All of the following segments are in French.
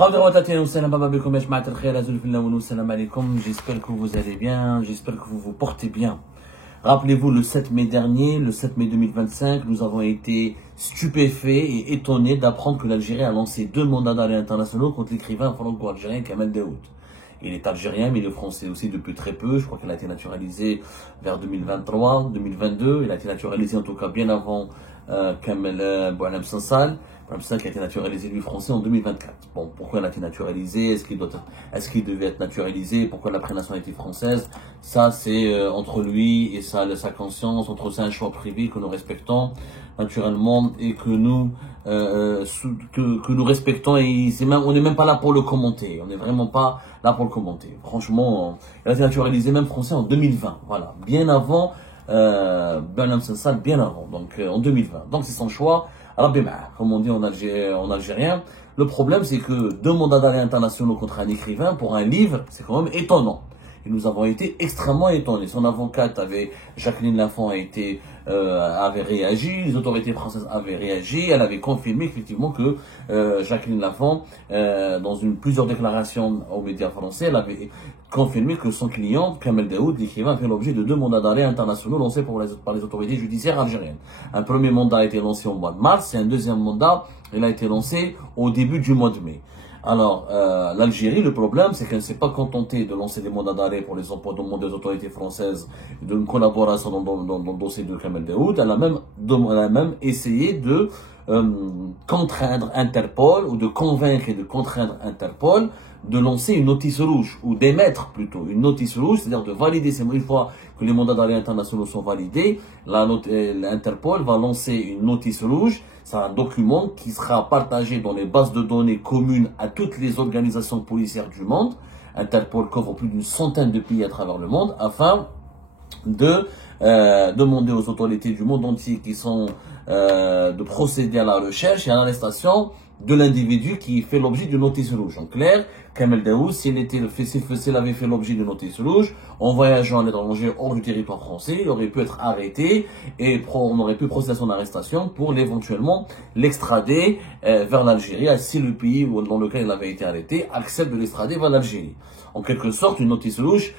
J'espère que vous allez bien, j'espère que vous vous portez bien. Rappelez-vous, le 7 mai dernier, le 7 mai 2025, nous avons été stupéfaits et étonnés d'apprendre que l'Algérie a lancé 2 mandats d'arrêt internationaux contre l'écrivain franco-algérien Kamel Daoud. Il est algérien, mais il est français aussi depuis très peu. Je crois qu'il a été naturalisé vers 2023, 2022. Il a été naturalisé en tout cas bien avant Kamel Boualem Sansal. Qui a été naturalisé lui français en 2024. Bon, pourquoi il a été naturalisé? Est-ce qu'il devait être naturalisé? Pourquoi il a pris la nationalité française? Ça, c'est entre lui et sa conscience, c'est un choix privé que nous respectons naturellement et que nous respectons, et on n'est même pas là pour le commenter. On n'est vraiment pas là pour le commenter. Franchement, il a été naturalisé même français en 2020. Voilà, bien avant Boualem Sansal, bien avant. Donc en 2020. Donc c'est son choix. Comme on dit en algérien, le problème c'est que 2 mandats d'arrêt internationaux contre un écrivain pour un livre, c'est quand même étonnant. Et nous avons été extrêmement étonnés. Son avocate Jacqueline Lafont avait réagi, les autorités françaises avaient réagi, elle avait confirmé effectivement que Jacqueline Lafont, dans plusieurs déclarations aux médias français, elle avait confirmé que son client, Kamel Daoud, l'écrivain, fait l'objet de 2 mandats d'arrêt internationaux lancés par les autorités judiciaires algériennes. Un premier mandat a été lancé au mois de mars et un deuxième mandat, il a été lancé au début du mois de mai. Alors, l'Algérie, le problème, c'est qu'elle ne s'est pas contentée de lancer des mandats d'arrêt pour demander aux autorités françaises d'une collaboration dans le dossier de Kamel Daoud. Elle a même essayé de contraindre Interpol, ou de convaincre et de contraindre Interpol de lancer une notice rouge, ou d'émettre plutôt une notice rouge, c'est-à-dire de valider. Une fois que les mandats d'arrêt internationaux sont validés, l'Interpol va lancer une notice rouge. C'est un document qui sera partagé dans les bases de données communes à toutes les organisations policières du monde. Interpol couvre plus d'une centaine de pays à travers le monde, afin de demander aux autorités du monde entier de procéder à la recherche et à l'arrestation de l'individu qui fait l'objet d'une notice rouge. En clair, Kamel Daoud, s'il avait fait l'objet d'une notice rouge, en voyageant à l'étranger hors du territoire français, il aurait pu être arrêté et on aurait pu procéder à son arrestation pour éventuellement l'extrader vers l'Algérie, si le pays dans lequel il avait été arrêté accepte de l'extrader vers l'Algérie. En quelque sorte, une notice rouge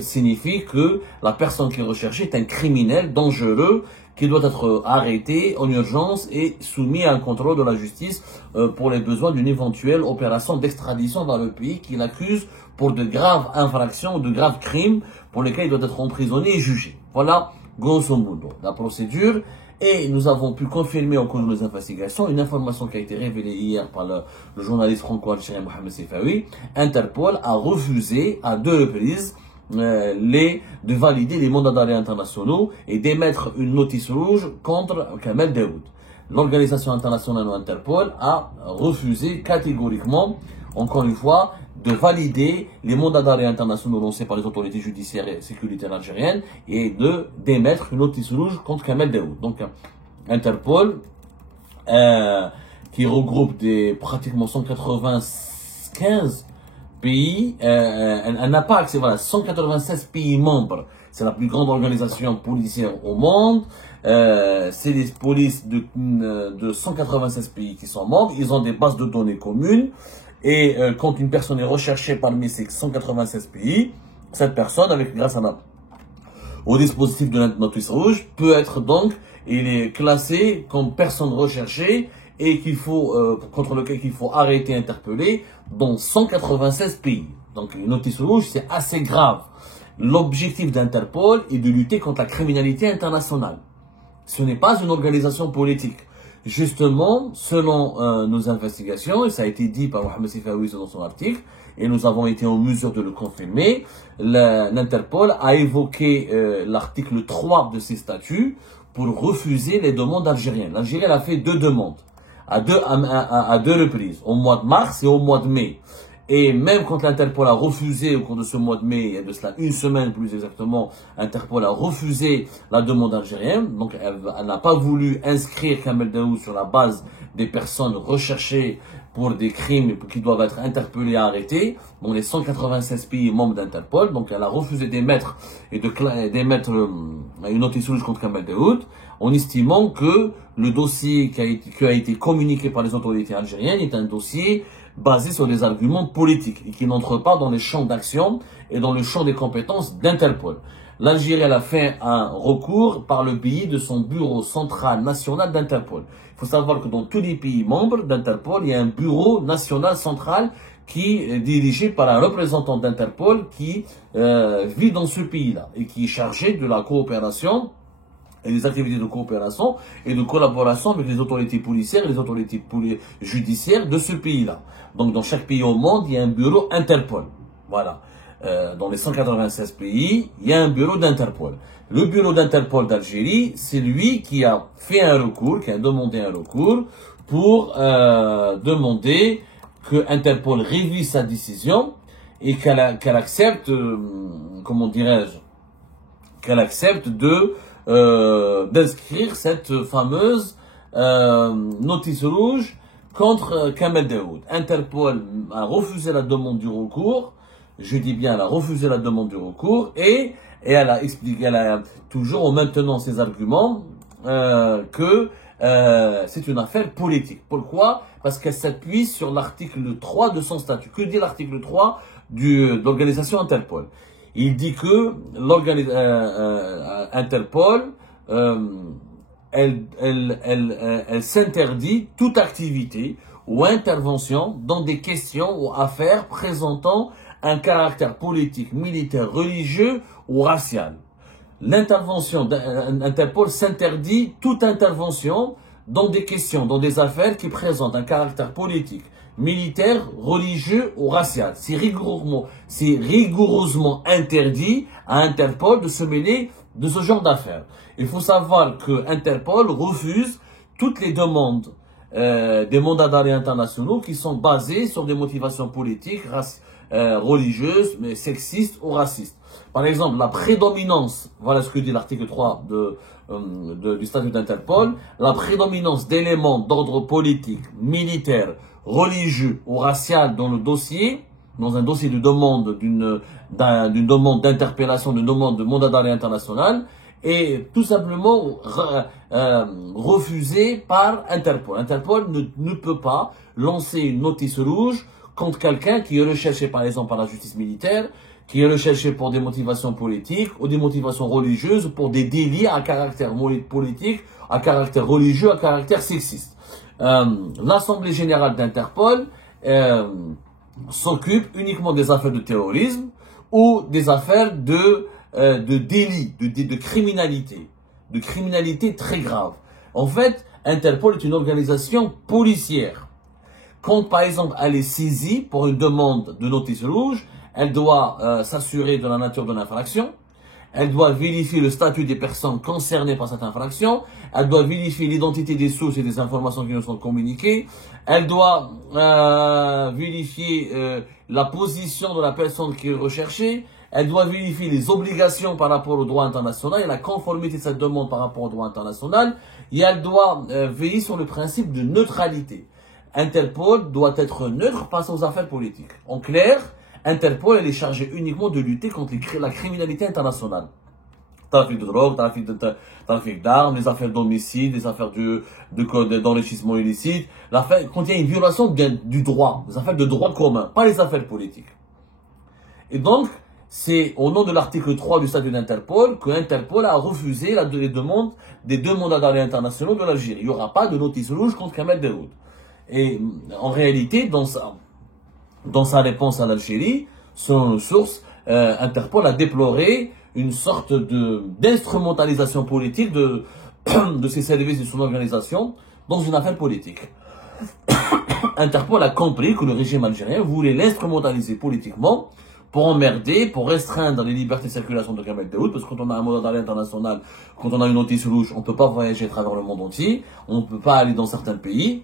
signifie que la personne qui est recherchée est un criminel dangereux qui doit être arrêté en urgence et soumis à un contrôle de la justice pour les besoins d'une éventuelle opération d'extradition dans le pays qu'il accuse pour de graves infractions ou de graves crimes pour lesquels il doit être emprisonné et jugé. Voilà, grosso modo, la procédure. Et nous avons pu confirmer au cours de nos investigations une information qui a été révélée hier par le journaliste franco-algérien Mohamed Sefaoui. Interpol a refusé à 2 reprises de valider les mandats d'arrêt internationaux et d'émettre une notice rouge contre Kamel Daoud. L'organisation internationale Interpol a refusé catégoriquement, encore une fois, de valider les mandats d'arrêt internationaux lancés par les autorités judiciaires et sécuritaires algériennes et d'émettre une notice rouge contre Kamel Daoud. Donc, Interpol, qui regroupe pratiquement 195 pays, elle n'a pas accès, 196 pays membres. C'est la plus grande organisation policière au monde. C'est des polices de 196 pays qui sont membres. Ils ont des bases de données communes. Et quand une personne est recherchée parmi ces 196 pays, cette personne, grâce au dispositif de la notice rouge, il est classé comme personne recherchée et contre lequel il faut arrêter, interpeller dans 196 pays. Donc, une notice rouge, c'est assez grave. L'objectif d'Interpol est de lutter contre la criminalité internationale. Ce n'est pas une organisation politique. Justement, selon nos investigations, et ça a été dit par Mohamed Sefaoui dans son article, et nous avons été en mesure de le confirmer, l'Interpol a évoqué l'article 3 de ses statuts pour refuser les demandes algériennes. L'Algérie a fait 2 demandes, à deux reprises, au mois de mars et au mois de mai. Et même quand l'Interpol a refusé, au cours de ce mois de mai, il y a de cela une semaine plus exactement, Interpol a refusé la demande algérienne. Donc elle n'a pas voulu inscrire Kamel Daoud sur la base des personnes recherchées pour des crimes qui doivent être interpellés et arrêtés dans les 196 pays membres d'Interpol. Donc elle a refusé d'émettre une notice rouge contre Kamel Daoud en estimant que le dossier qui a été communiqué par les autorités algériennes est un dossier basé sur des arguments politiques et qui n'entre pas dans les champs d'action et dans le champ des compétences d'Interpol. L'Algérie a fait un recours par le biais de son bureau central national d'Interpol. Il faut savoir que dans tous les pays membres d'Interpol, il y a un bureau national central qui est dirigé par un représentant d'Interpol qui vit dans ce pays-là et qui est chargé de la coopération et des activités de coopération et de collaboration avec les autorités policières et les autorités judiciaires de ce pays-là. Donc dans chaque pays au monde, il y a un bureau Interpol. Voilà. Dans les 196 pays, il y a un bureau d'Interpol. Le bureau d'Interpol d'Algérie, c'est lui qui a fait un recours, qui a demandé un recours pour demander que Interpol révise sa décision et qu'elle accepte, comment dirais-je, qu'elle accepte d'inscrire cette fameuse notice rouge contre Kamel Daoud. Interpol a refusé la demande du recours. Je dis bien, elle a refusé la demande du recours et elle a expliqué, elle a toujours en maintenant ses arguments que c'est une affaire politique. Pourquoi? Parce qu'elle s'appuie sur l'article 3 de son statut. Que dit l'article 3 de l'organisation Interpol? Il dit que Interpol, elle s'interdit toute activité ou intervention dans des questions ou affaires présentant un caractère politique, militaire, religieux ou racial. L'intervention d'Interpol s'interdit toute intervention dans des questions, dans des affaires qui présentent un caractère politique, militaire, religieux ou racial. C'est rigoureusement interdit à Interpol de se mêler de ce genre d'affaires. Il faut savoir que Interpol refuse toutes les demandes des mandats d'arrêt internationaux qui sont basés sur des motivations politiques, religieuses, mais sexistes ou racistes. Par exemple, la prédominance, voilà ce que dit l'article 3 du statut d'Interpol, la prédominance d'éléments d'ordre politique, militaire, religieux ou racial dans le dossier, dans un dossier de demande d'une demande d'interpellation, d'une demande de mandat d'arrêt international, est tout simplement refusée par Interpol. Interpol ne peut pas lancer une notice rouge contre quelqu'un qui est recherché par exemple par la justice militaire, qui est recherché pour des motivations politiques ou des motivations religieuses, pour des délits à caractère politique, à caractère religieux, à caractère sexiste. L'Assemblée générale d'Interpol s'occupe uniquement des affaires de terrorisme ou des affaires de délits, de criminalité très grave. En fait, Interpol est une organisation policière. Quand, par exemple, elle est saisie pour une demande de notice rouge, elle doit s'assurer de la nature de l'infraction, elle doit vérifier le statut des personnes concernées par cette infraction, elle doit vérifier l'identité des sources et des informations qui nous sont communiquées, elle doit vérifier la position de la personne qui est recherchée, elle doit vérifier les obligations par rapport au droit international et la conformité de cette demande par rapport au droit international, et elle doit veiller sur le principe de neutralité. Interpol doit être neutre face aux affaires politiques. En clair, Interpol elle est chargée uniquement de lutter contre la criminalité internationale. Trafic de drogue, trafic d'armes, les affaires d'homicide, les affaires d'enrichissement illicite. Quand il y a une violation du droit, les affaires de droit commun, pas les affaires politiques. Et donc, c'est au nom de l'article 3 du statut d'Interpol que Interpol a refusé les demandes des deux mandats d'arrêt internationaux de l'Algérie. Il n'y aura pas de notice rouge contre Kamel Daoud. Et en réalité, dans sa réponse à l'Algérie, selon nos sources, Interpol a déploré une sorte d'instrumentalisation politique de ses services et de son organisation dans une affaire politique. Interpol a compris que le régime algérien voulait l'instrumentaliser politiquement pour emmerder, pour restreindre les libertés de circulation de Kamel Daoud, parce que quand on a un mandat d'arrêt international, quand on a une notice rouge, on ne peut pas voyager à travers le monde entier, on ne peut pas aller dans certains pays,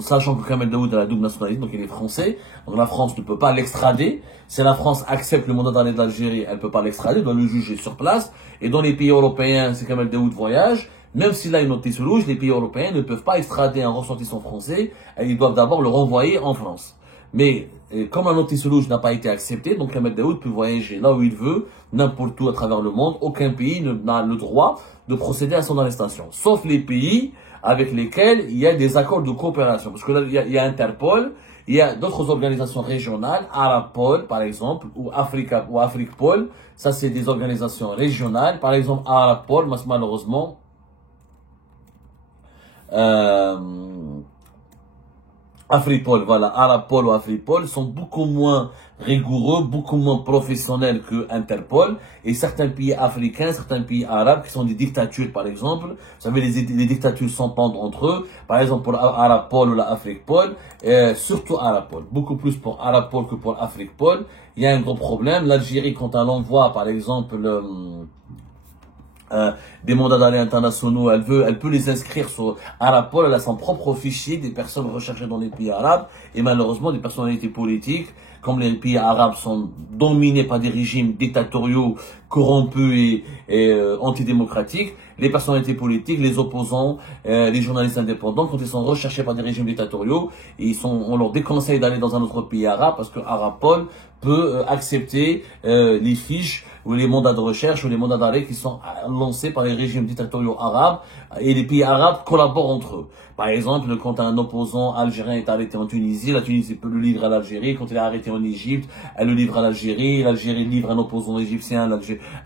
sachant que Kamel Daoud a la double nationalité, donc il est français, donc la France ne peut pas l'extrader. Si la France accepte le mandat d'arrêt de l'Algérie, elle ne peut pas l'extrader, elle doit le juger sur place. Et dans les pays européens, si Kamel Daoud voyage, Même s'il a une notice rouge, les pays européens ne peuvent pas extrader un ressortissant français, et ils doivent d'abord le renvoyer en France. Mais comme la notice rouge n'a pas été acceptée, donc Kamel Daoud peut voyager là où il veut, n'importe où à travers le monde. Aucun pays n'a le droit de procéder à son arrestation, sauf les pays avec lesquels il y a des accords de coopération. Parce que là, il y a Interpol, il y a d'autres organisations régionales, Arabpol par exemple, ou Afrikpol. Ça, c'est des organisations régionales. Par exemple, Arabpol, malheureusement, Afripol, voilà, Arabpol ou Afripol sont beaucoup moins rigoureux, beaucoup moins professionnels que Interpol. Et certains pays africains, certains pays arabes qui sont des dictatures, par exemple, vous savez, les dictatures s'entendent entre eux. Par exemple, pour Arabpol ou la Afripol, surtout Arabpol, beaucoup plus pour Arabpol que pour Afripol. Il y a un gros problème. L'Algérie, quand elle envoie, par exemple, des mandats d'arrêt internationaux, elle peut les inscrire sur Arabpol, elle a son propre fichier des personnes recherchées dans les pays arabes, et malheureusement des personnalités politiques, comme les pays arabes sont dominés par des régimes dictatoriaux, corrompus et antidémocratiques, les personnalités politiques, les opposants, les journalistes indépendants, quand ils sont recherchés par des régimes dictatoriaux, on leur déconseille d'aller dans un autre pays arabe parce que Arabpol peut accepter les fiches ou les mandats de recherche ou les mandats d'arrêt qui sont lancés par les régimes dictatoriaux arabes, et les pays arabes collaborent entre eux. Par exemple, quand un opposant algérien est arrêté en Tunisie, la Tunisie peut le livrer à l'Algérie. Quand il est arrêté en Égypte, elle le livre à l'Algérie. L'Algérie livre un opposant égyptien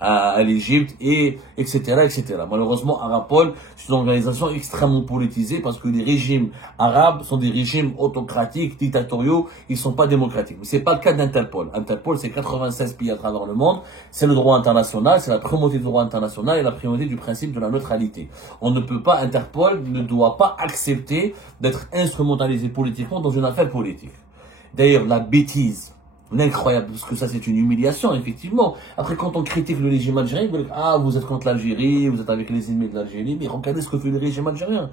à l'Égypte, et etc., etc. Malheureusement, Arabpol, c'est une organisation extrêmement politisée parce que les régimes arabes sont des régimes autocratiques, dictatoriaux. Ils sont pas démocratiques. Mais c'est pas le cas d'Interpol. Interpol, c'est 96 pays à travers le monde. C'est le droit international, c'est la primauté du droit international et la primauté du principe de la neutralité. On ne peut pas, Interpol ne doit pas accepter d'être instrumentalisé politiquement dans une affaire politique. D'ailleurs, la bêtise, l'incroyable, parce que ça c'est une humiliation, effectivement. Après, quand on critique le régime algérien, on dit, ah, vous êtes contre l'Algérie, vous êtes avec les ennemis de l'Algérie, mais regardez ce que fait le régime algérien.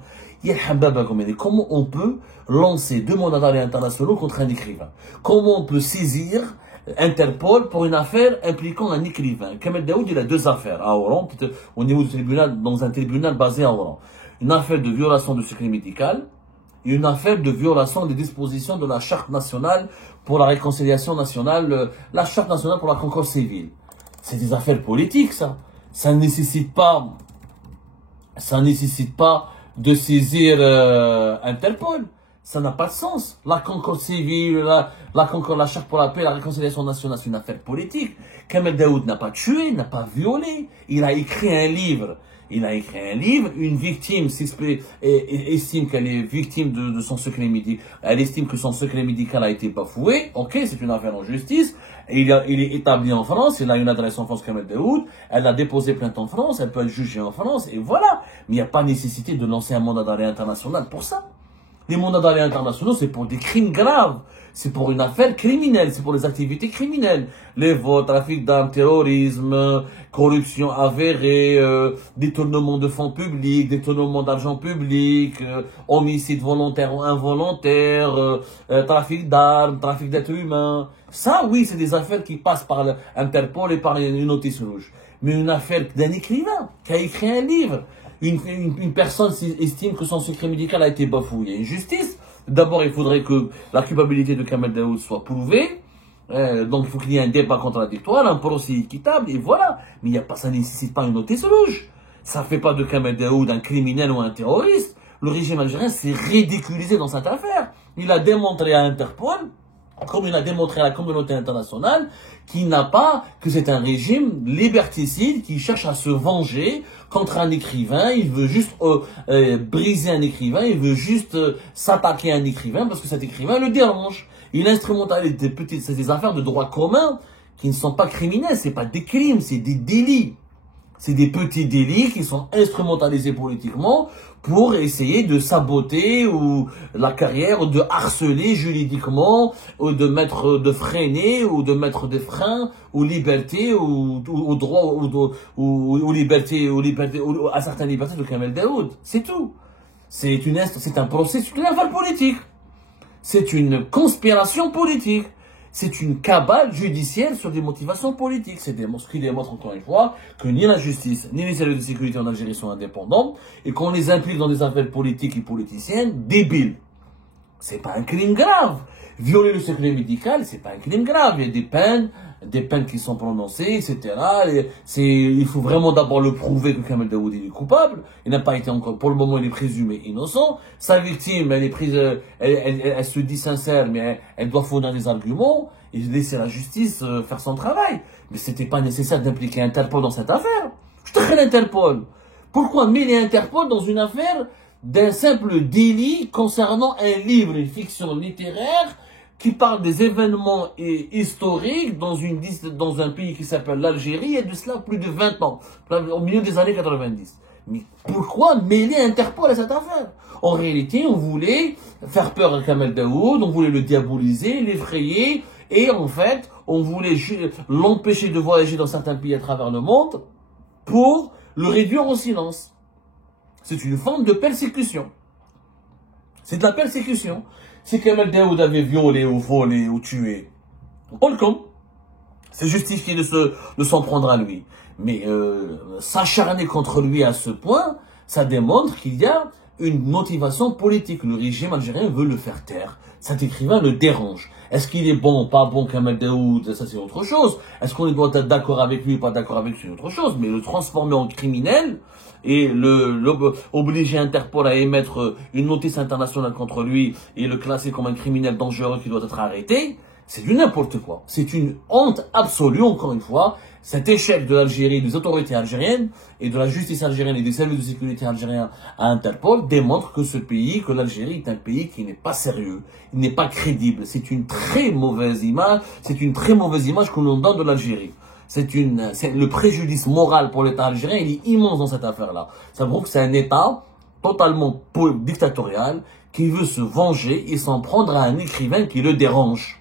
Comment on peut lancer 2 mandats d'arrêt internationaux contre un écrivain? Comment on peut saisir Interpol pour une affaire impliquant un écrivain? Kamel Daoud, il a 2 affaires à Oran, au niveau du tribunal, dans un tribunal basé à Oran. Une affaire de violation de secret médical et une affaire de violation des dispositions de la Charte nationale pour la réconciliation nationale, la Charte nationale pour la concorde civile. C'est des affaires politiques, ça. Ça ne nécessite pas de saisir Interpol. Ça n'a pas de sens. La concorde civile, la charte pour la paix, la réconciliation nationale, c'est une affaire politique. Kamel Daoud n'a pas tué, n'a pas violé. Il a écrit un livre. Une victime estime qu'elle est victime de son secret médical. Elle estime que son secret médical a été bafoué. Ok, c'est une affaire en justice. Et il est établi en France. Il a une adresse en France, Kamel Daoud. Elle a déposé plainte en France. Elle peut être jugée en France. Et voilà. Mais il n'y a pas nécessité de lancer un mandat d'arrêt international pour ça. Les mandats d'arrêt internationaux, c'est pour des crimes graves. C'est pour une affaire criminelle. C'est pour les activités criminelles. Les vols, trafic d'armes, terrorisme, corruption avérée, détournement de fonds publics, détournement d'argent public, homicide volontaire ou involontaire, trafic d'armes, trafic d'êtres humains. Ça, oui, c'est des affaires qui passent par l'Interpol et par une notice rouge. Mais une affaire d'un écrivain qui a écrit un livre. Une personne estime que son secret médical a été bafoué. Une justice, d'abord il faudrait que la culpabilité de Kamel Daoud soit prouvée. Donc il faut qu'il y ait un débat contradictoire, un procès équitable, et voilà. Mais ça ne nécessite pas une notice rouge. Ça ne fait pas de Kamel Daoud un criminel ou un terroriste. Le régime algérien s'est ridiculisé dans cette affaire. Il a démontré à Interpol, comme il a démontré à la communauté internationale, que c'est un régime liberticide qui cherche à se venger contre un écrivain. Il veut juste briser un écrivain, il veut juste s'attaquer à un écrivain parce que cet écrivain le dérange. Il instrumentalise c'est des affaires de droit commun qui ne sont pas criminelles, c'est pas des crimes, c'est des délits. C'est des petits délits qui sont instrumentalisés politiquement pour essayer de saboter ou la carrière, ou de harceler juridiquement, ou de freiner, ou de mettre des freins aux libertés, ou droit, aux libertés, à certaines libertés de Kamel Daoud. C'est tout. C'est un procès, c'est une affaire politique. C'est une conspiration politique. c'est une cabale judiciaire sur des motivations politiques. C'est ce qui démontre encore une fois que ni la justice, ni les services de sécurité en Algérie sont indépendants et qu'on les implique dans des affaires politiques et politiciennes débiles. C'est pas un crime grave. Violer le secret médical, c'est pas un crime grave. Il y a des peines qui sont prononcées, etc. Il faut vraiment d'abord le prouver que Kamel Daoudi est coupable. Il n'a pas été encore, pour le moment, il est présumé innocent. Sa victime, elle est prise, elle se dit sincère, mais elle doit fournir des arguments et laisser la justice faire son travail. Mais c'était pas nécessaire d'impliquer Interpol dans cette affaire. Je te crée l'Interpol. Pourquoi mêler Interpol dans une affaire d'un simple délit concernant un livre, une fiction littéraire qui parle des événements historiques dans un pays qui s'appelle l'Algérie, il y a de cela plus de 20 ans, au milieu des années 90. Mais pourquoi mêler Interpol à cette affaire? En réalité, on voulait faire peur à Kamel Daoud, on voulait le diaboliser, l'effrayer, et en fait, on voulait l'empêcher de voyager dans certains pays à travers le monde pour le réduire au silence. C'est une forme de persécution. C'est de la persécution. Si Kamel Daoud avait violé ou volé ou tué, on le compte. C'est justifié de s'en prendre à lui. Mais s'acharner contre lui à ce point, ça démontre qu'il y a une motivation politique. Le régime algérien veut le faire taire. Cet écrivain le dérange. Est-ce qu'il est bon ou pas bon, Kamel Daoud? Ça, c'est autre chose. Est-ce qu'on doit être d'accord avec lui ou pas d'accord avec lui? C'est autre chose. Mais le transformer en criminel et obliger Interpol à émettre une notice internationale contre lui et le classer comme un criminel dangereux qui doit être arrêté, c'est du n'importe quoi. C'est une honte absolue, encore une fois. Cet échec de l'Algérie, des autorités algériennes et de la justice algérienne et des services de sécurité algériens à Interpol démontre que ce pays, que l'Algérie est un pays qui n'est pas sérieux, il n'est pas crédible. C'est une très mauvaise image, que l'on donne de l'Algérie. Le préjudice moral pour l'État algérien, il est immense dans cette affaire-là. Ça prouve que c'est un État totalement dictatorial qui veut se venger et s'en prendre à un écrivain qui le dérange.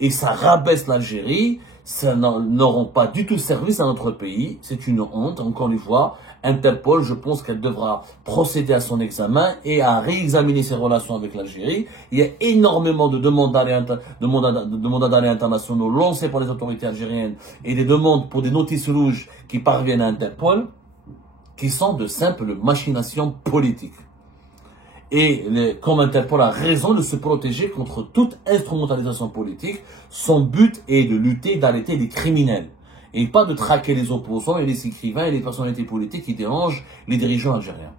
Et ça rabaisse l'Algérie, ça n'auront pas du tout service à notre pays. C'est une honte, encore une fois. Interpol, je pense qu'elle devra procéder à son examen et à réexaminer ses relations avec l'Algérie. Il y a énormément de demandes d'arrêt internationaux lancées par les autorités algériennes et des demandes pour des notices rouges qui parviennent à Interpol, qui sont de simples machinations politiques. Et comme Interpol a raison de se protéger contre toute instrumentalisation politique, son but est de lutter, d'arrêter les criminels. Et pas de traquer les opposants et les écrivains et les personnalités politiques qui dérangent les dirigeants algériens.